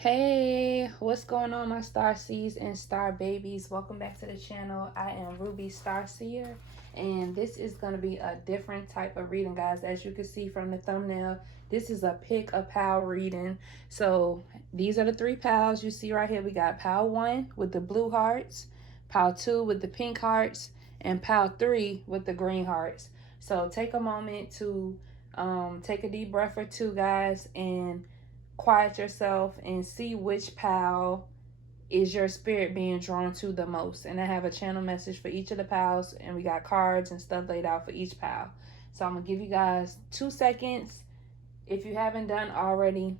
Hey, what's going on, my star seeds and star babies? Welcome back to the channel. I am Ruby Starseer, and this is going to be a different type of reading, guys. As you can see from the thumbnail, this is a pick a pal reading. So these are the three pals you see right here. We got pal 1 with the blue hearts, pal 2 with the pink hearts, and pal 3 with the green hearts. So take a moment to take a deep breath or two, guys, and quiet yourself and see which pal is your spirit being drawn to the most. And I have a channel message for each of the pals, and we got cards and stuff laid out for each pal. So I'm gonna give you guys 2 seconds, if you haven't done already,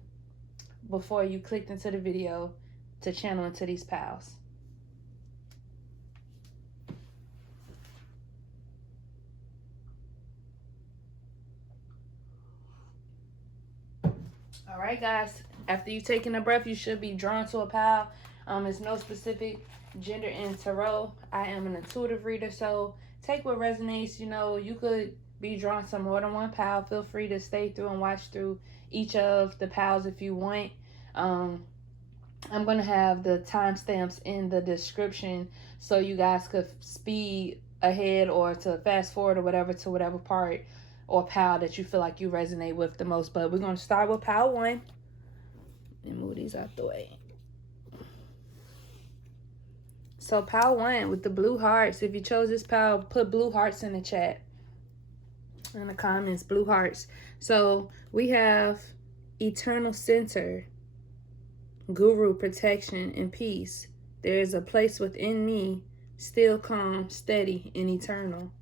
before you clicked into the video, to channel into these pals. All right, guys, after you've taken a breath, you should be drawn to a pal. It's no specific gender in tarot. I am an intuitive reader, so take what resonates. You could be drawn to more than one pal. Feel free to stay through and watch through each of the pals if you want. I'm going to have the timestamps in the description so you guys could speed ahead or to fast forward or whatever to whatever part or pal that you feel like you resonate with the most. But we're going to start with pal 1 and move these out the way. So pal 1 with the blue hearts. If you chose this pal, put blue hearts in the chat, in the comments, blue hearts. So we have eternal center, guru, protection, and peace. There is a place within me, still calm, steady, and eternal.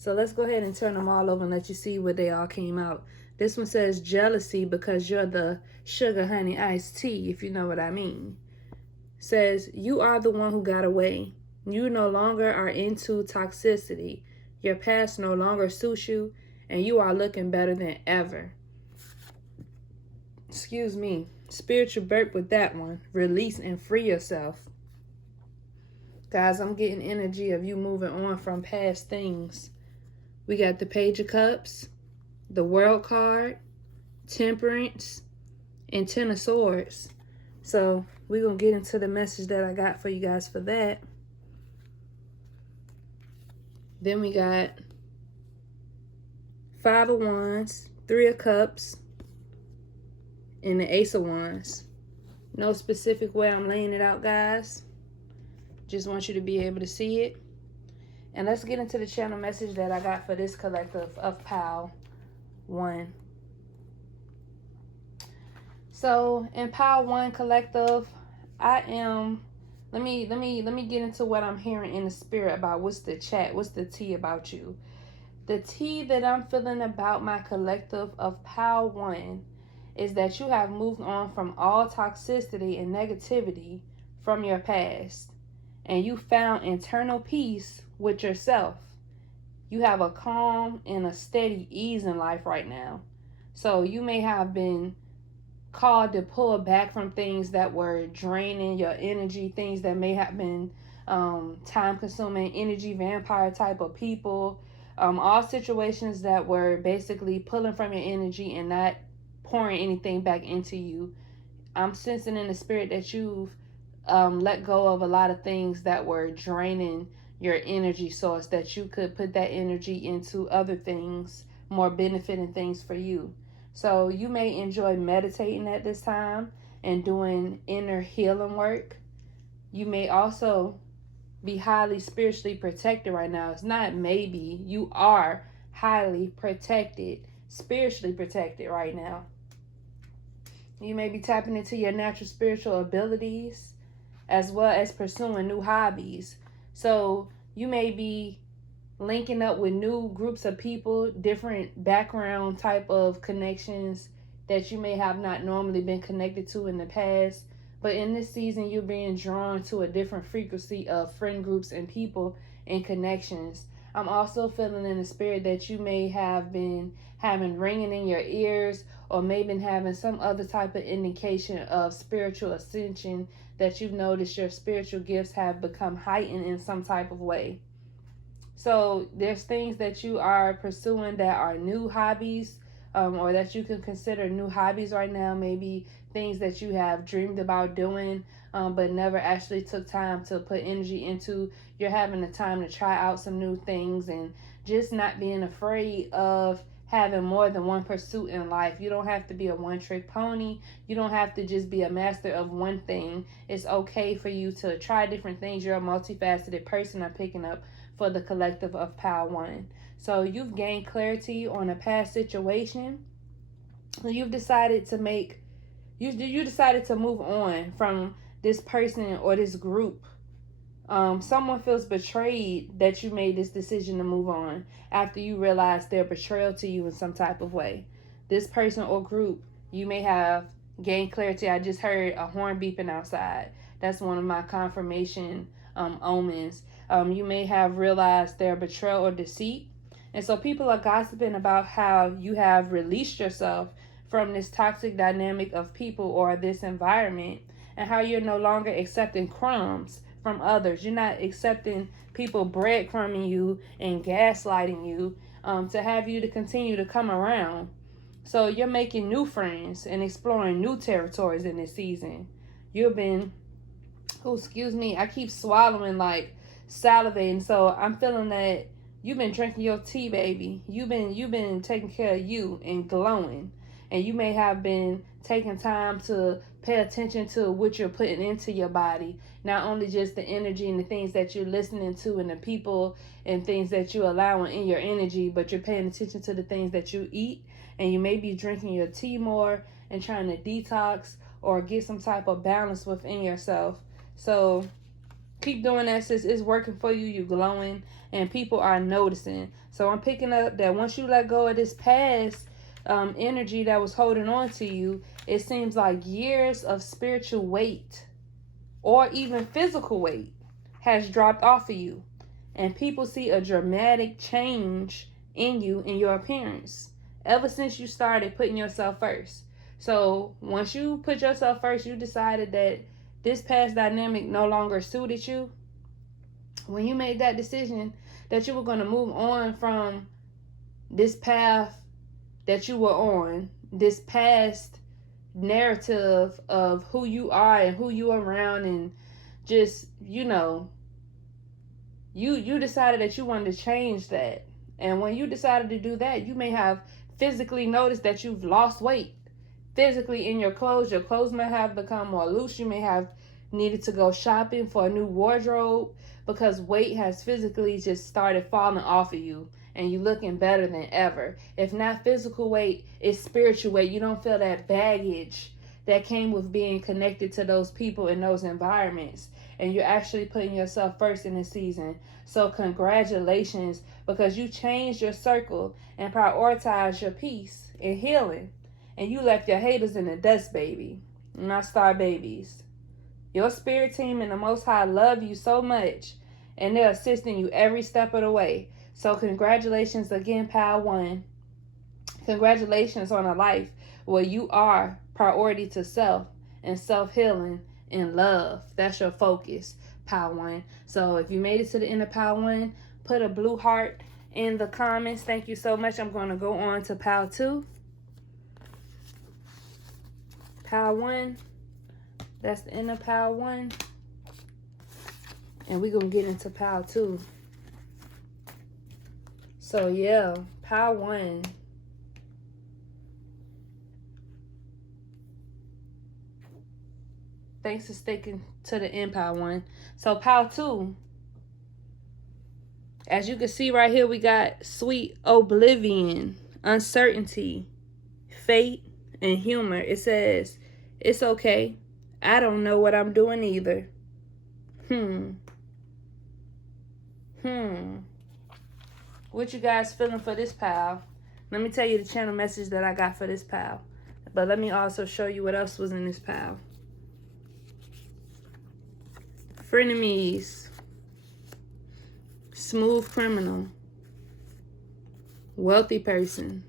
So let's go ahead and turn them all over and let you see where they all came out. This one says jealousy because you're the sugar, honey, iced tea, if you know what I mean. Says you are the one who got away. You no longer are into toxicity. Your past no longer suits you, and you are looking better than ever. Excuse me. Spiritual burp with that one. Release and free yourself. Guys, I'm getting energy of you moving on from past things. We got the Page of Cups, the World card, Temperance, and Ten of Swords. So we're going to get into the message that I got for you guys for that. Then we got Five of Wands, Three of Cups, and the Ace of Wands. No specific way I'm laying it out, guys. Just want you to be able to see it. And let's get into the channel message that I got for this collective of pal 1. So in pal 1 collective, I am let me get into what I'm hearing in the spirit about what's the chat, what's the tea about you. The tea that I'm feeling about my collective of pal 1 is that you have moved on from all toxicity and negativity from your past, and you found internal peace with yourself. You have a calm and a steady ease in life right now. So you may have been called to pull back from things that were draining your energy, things that may have been time consuming, energy vampire type of people, all situations that were basically pulling from your energy and not pouring anything back into you. I'm sensing in the spirit that you've let go of a lot of things that were draining your energy source, that you could put that energy into other things, more benefiting things for you. So you may enjoy meditating at this time and doing inner healing work. You may also be highly spiritually protected right now. It's not maybe, you are highly protected, spiritually protected right now. You may be tapping into your natural spiritual abilities as well as pursuing new hobbies. So you may be linking up with new groups of people, different background type of connections that you may have not normally been connected to in the past. But in this season, you're being drawn to a different frequency of friend groups and people and connections. I'm also feeling in the spirit that you may have been having ringing in your ears, or maybe having some other type of indication of spiritual ascension, that you've noticed your spiritual gifts have become heightened in some type of way. So there's things that you are pursuing that are new hobbies, or that you can consider new hobbies right now, maybe things that you have dreamed about doing, but never actually took time to put energy into. You're having the time to try out some new things and just not being afraid of having more than one pursuit in life. You don't have to be a one trick pony. You don't have to just be a master of one thing. It's okay for you to try different things. You're a multifaceted person. I'm picking up for the collective of Pile 1. So you've gained clarity on a past situation. You've decided to make you decided to move on from this person or this group. Someone feels betrayed that you made this decision to move on after you realize their betrayal to you in some type of way. This person or group, you may have gained clarity. I just heard a horn beeping outside. That's one of my confirmation omens. You may have realized their betrayal or deceit. And so people are gossiping about how you have released yourself from this toxic dynamic of people or this environment, and how you're no longer accepting crumbs from others. You're not accepting people breadcrumbing you and gaslighting you to have you to continue to come around. So you're making new friends and exploring new territories in this season. You've been, oh, excuse me, I keep swallowing like salivating. So I'm feeling that you've been drinking your tea, baby. You've been taking care of you and glowing. And you may have been taking time to pay attention to what you're putting into your body. Not only just the energy and the things that you're listening to and the people and things that you're allowing in your energy, but you're paying attention to the things that you eat. And you may be drinking your tea more and trying to detox or get some type of balance within yourself. So keep doing that, sis. It's working for you. You're glowing and people are noticing. So I'm picking up that once you let go of this past energy that was holding on to you, it seems like years of spiritual weight or even physical weight has dropped off of you. And people see a dramatic change in you, in your appearance, ever since you started putting yourself first. So once you put yourself first, you decided that this past dynamic no longer suited you. When you made that decision that you were going to move on from this path that you were on, this past narrative of who you are and who you are around, and just, you decided that you wanted to change that. And when you decided to do that, you may have physically noticed that you've lost weight physically in your clothes. Your clothes may have become more loose. You may have needed to go shopping for a new wardrobe because weight has physically just started falling off of you and you looking better than ever. If not physical weight, it's spiritual weight. You don't feel that baggage that came with being connected to those people in those environments. And you're actually putting yourself first in this season. So congratulations, because you changed your circle and prioritized your peace and healing. And you left your haters in the dust, baby. Not star babies. Your spirit team and the Most High love you so much, and they're assisting you every step of the way. So congratulations again, Pile 1. Congratulations on a life where you are priority to self and self-healing and love. That's your focus, Pile 1. So if you made it to the end of Pile 1, put a blue heart in the comments. Thank you so much. I'm going to go on to Pile 2. Pile 1. That's the end of Pile 1. And we're going to get into Pile 2. So, yeah, Pile 1. Thanks for sticking to the end, Pile 1. So, Pile 2. As you can see right here, we got sweet oblivion, uncertainty, fate, and humor. It says, it's okay. I don't know what I'm doing either. What you guys feeling for this pile? Let me tell you the channel message that I got for this pile. But let me also show you what else was in this pile. Frenemies. Smooth criminal. Wealthy person.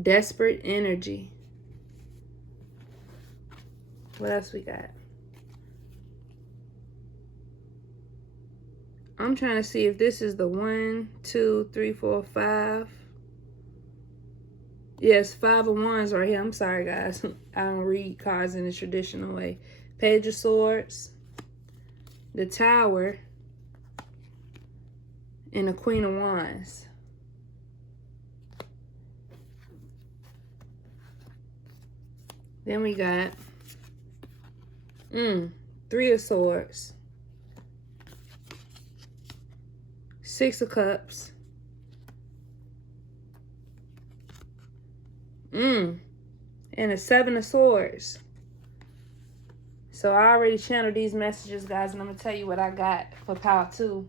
Desperate energy. What else we got? I'm trying to see if this is the 1, 2, 3, 4, 5. Yes, 5 of Wands right here. I'm sorry, guys. I don't read cards in the traditional way. Page of Swords, the Tower, and the Queen of Wands. Then we got 3 of Swords, 6 of Cups, and a 7 of Swords. So I already channeled these messages, guys, and I'm going to tell you what I got for Power 2.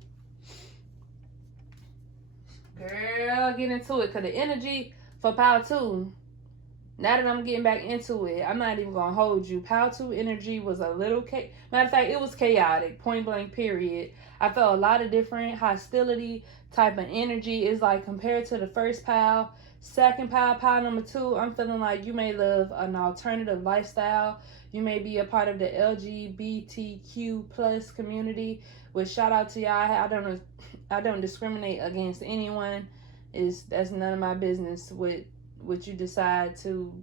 Girl, get into it, because the energy for Power 2, now that I'm getting back into it, I'm not even going to hold you. Power 2 energy was a little, matter of fact, it was chaotic, point blank, period. I felt a lot of different hostility type of energy. It's like compared to the first Power, second Power number 2, I'm feeling like you may live an alternative lifestyle. You may be a part of the LGBTQ plus community, which shout out to y'all. I don't discriminate against anyone. That's none of my business what you decide to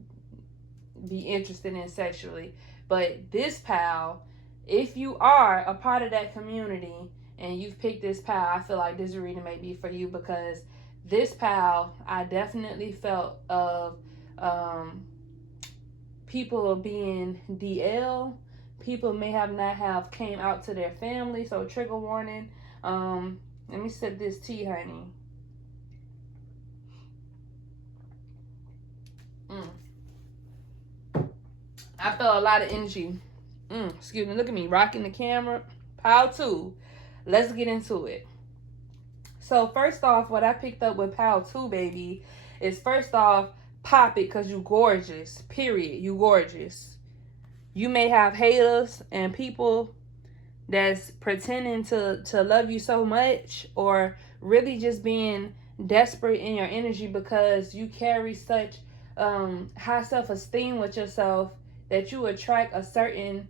be interested in sexually. But this pal, if you are a part of that community and you've picked this pal, I feel like this reading may be for you, because this pal, I definitely felt of people being DL. People may have not have came out to their family, so trigger warning. Let me sip this tea, honey. I felt a lot of energy. Excuse me, look at me, rocking the camera. Power 2. Let's get into it. So first off, what I picked up with Power 2, baby, is first off, pop it because you gorgeous. Period. You gorgeous. You may have haters and people that's pretending to love you so much, or really just being desperate in your energy because you carry such high self-esteem with yourself that you attract a certain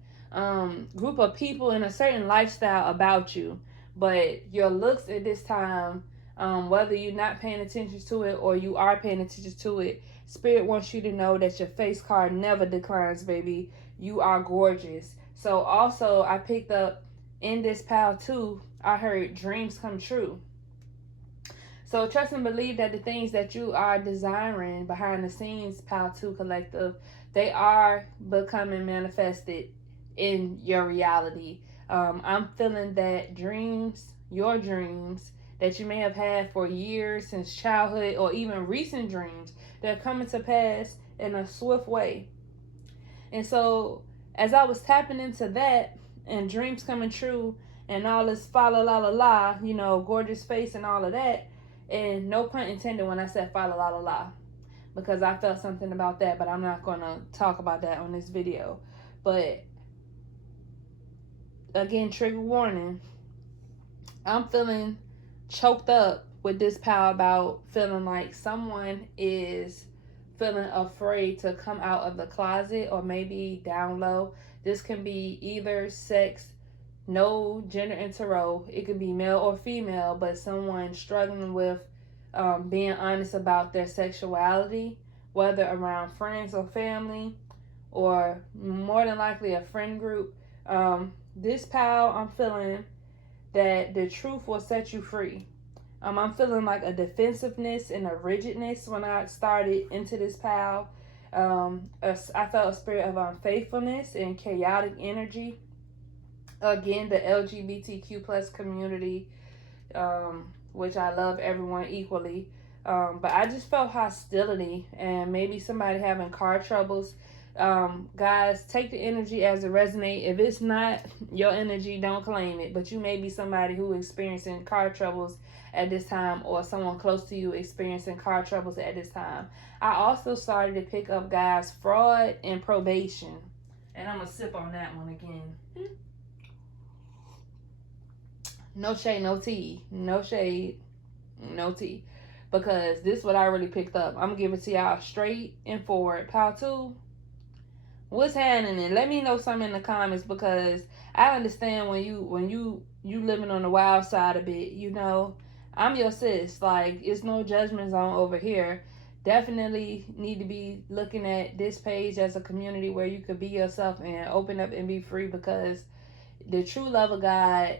group of people and a certain lifestyle about you. But your looks at this time, whether you're not paying attention to it or you are paying attention to it, Spirit wants you to know that your face card never declines, baby. You are gorgeous. So also, I picked up in this Power 2, I heard dreams come true. So trust and believe that the things that you are desiring behind the scenes, Power 2 Collective, they are becoming manifested in your reality. I'm feeling that dreams, your dreams that you may have had for years, since childhood, or even recent dreams, they're coming to pass in a swift way. And so as I was tapping into that and dreams coming true and all this fa la la la la, you know, gorgeous face and all of that, and no pun intended when I said fa la la la la, because I felt something about that, but I'm not going to talk about that on this video. But again, trigger warning, I'm feeling choked up with this power about feeling like someone is feeling afraid to come out of the closet, or maybe down low. This can be either sex, no gender interro. It could be male or female, but someone struggling with being honest about their sexuality, whether around friends or family, or more than likely a friend group. This pal, I'm feeling that the truth will set you free. I'm feeling like a defensiveness and a rigidness when I started into this pal. I felt a spirit of unfaithfulness and chaotic energy. Again, the LGBTQ plus community, which I love everyone equally. But I just felt hostility and maybe somebody having car troubles. Guys, take the energy as it resonates. If it's not your energy, don't claim it. But you may be somebody who is experiencing car troubles at this time, or someone close to you experiencing car troubles at this time. I also started to pick up, guys, fraud and probation. And I'm going to sip on that one again. No shade, no tea. No shade, no tea. Because this is what I really picked up. I'm going to give it to y'all straight and forward. Power 2. What's happening? Let me know something in the comments, because I understand when you living on the wild side a bit, you know. I'm your sis. Like, it's no judgment zone over here. definitely need to be looking at this page as a community where you could be yourself and open up and be free, because the true love of God,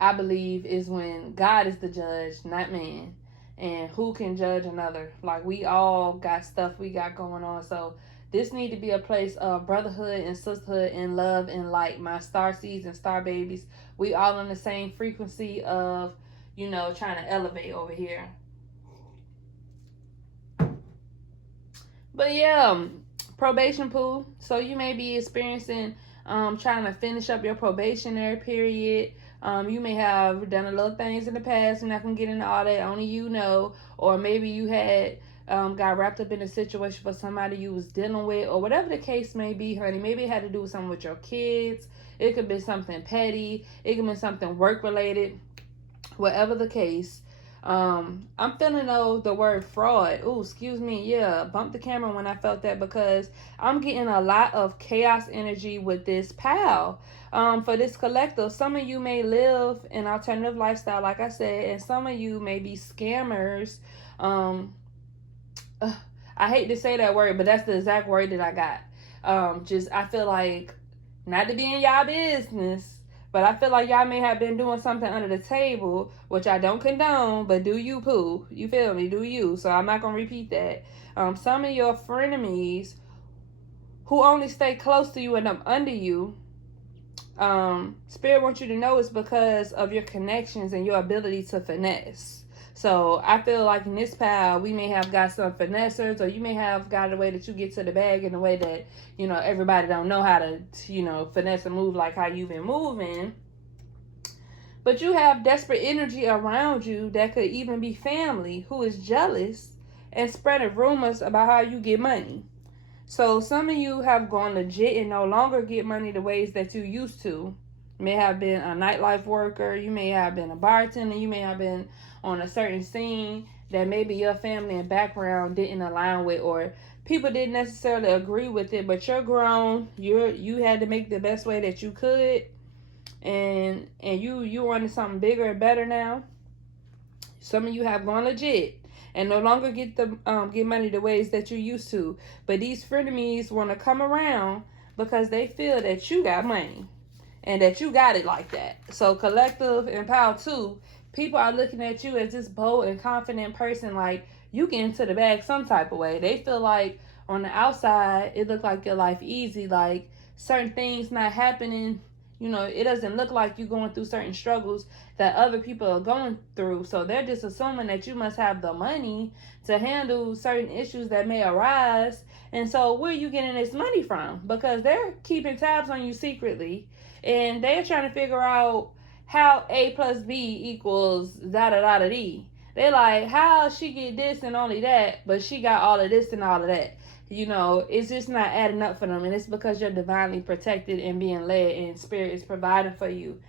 I believe, is when God is the judge, not man. And who can judge another? Like, we all got stuff we got going on. So this need to be a place of brotherhood and sisterhood and love and light. My star seeds and star babies, we all on the same frequency of, trying to elevate over here. But yeah, probation pool. So you may be experiencing trying to finish up your probationary period. You may have done a little things in the past. I'm not gonna get into all that. Only you know. Or maybe you had got wrapped up in a situation for somebody you was dealing with, or whatever the case may be, honey. Maybe it had to do with something with your kids. It could be something petty. It could be something work related. Whatever the case. I'm feeling the word fraud. Ooh, excuse me. Yeah, bump the camera when I felt that, because I'm getting a lot of chaos energy with this pal. For this collective, some of you may live an alternative lifestyle, like I said, and some of you may be scammers. I hate to say that word, but that's the exact word that I got. I feel like, not to be in y'all business, but I feel like y'all may have been doing something under the table, which I don't condone, but do you, poo. You feel me? Do you. So I'm not going to repeat that. Some of your frenemies who only stay close to you and up under you, Spirit wants you to know it's because of your connections and your ability to finesse. So I feel like in this pile, we may have got some finessers, or you may have got a way that you get to the bag in a way that, everybody don't know how to, finesse and move like how you've been moving. But you have desperate energy around you that could even be family who is jealous and spreading rumors about how you get money. So some of you have gone legit and no longer get money the ways that you used to. You may have been a nightlife worker. You may have been a bartender. You may have been on a certain scene that maybe your family and background didn't align with, or people didn't necessarily agree with it, but you're grown. You had to make the best way that you could, and you wanted something bigger and better now. Some of you have gone legit and no longer get money the ways that you used to. But these frenemies want to come around because they feel that you got money and that you got it like that. So collective and power too, people are looking at you as this bold and confident person, like you get into the bag some type of way. They feel like on the outside, it look like your life easy, like certain things not happening. It doesn't look like you going through certain struggles that other people are going through. So they're just assuming that you must have the money to handle certain issues that may arise. And so where are you getting this money from? Because they're keeping tabs on you secretly, and they're trying to figure out how A plus B equals da-da-da-da-D. They're like, how she get this and only that, but she got all of this and all of that. It's just not adding up for them. And it's because you're divinely protected and being led, and Spirit is providing for you.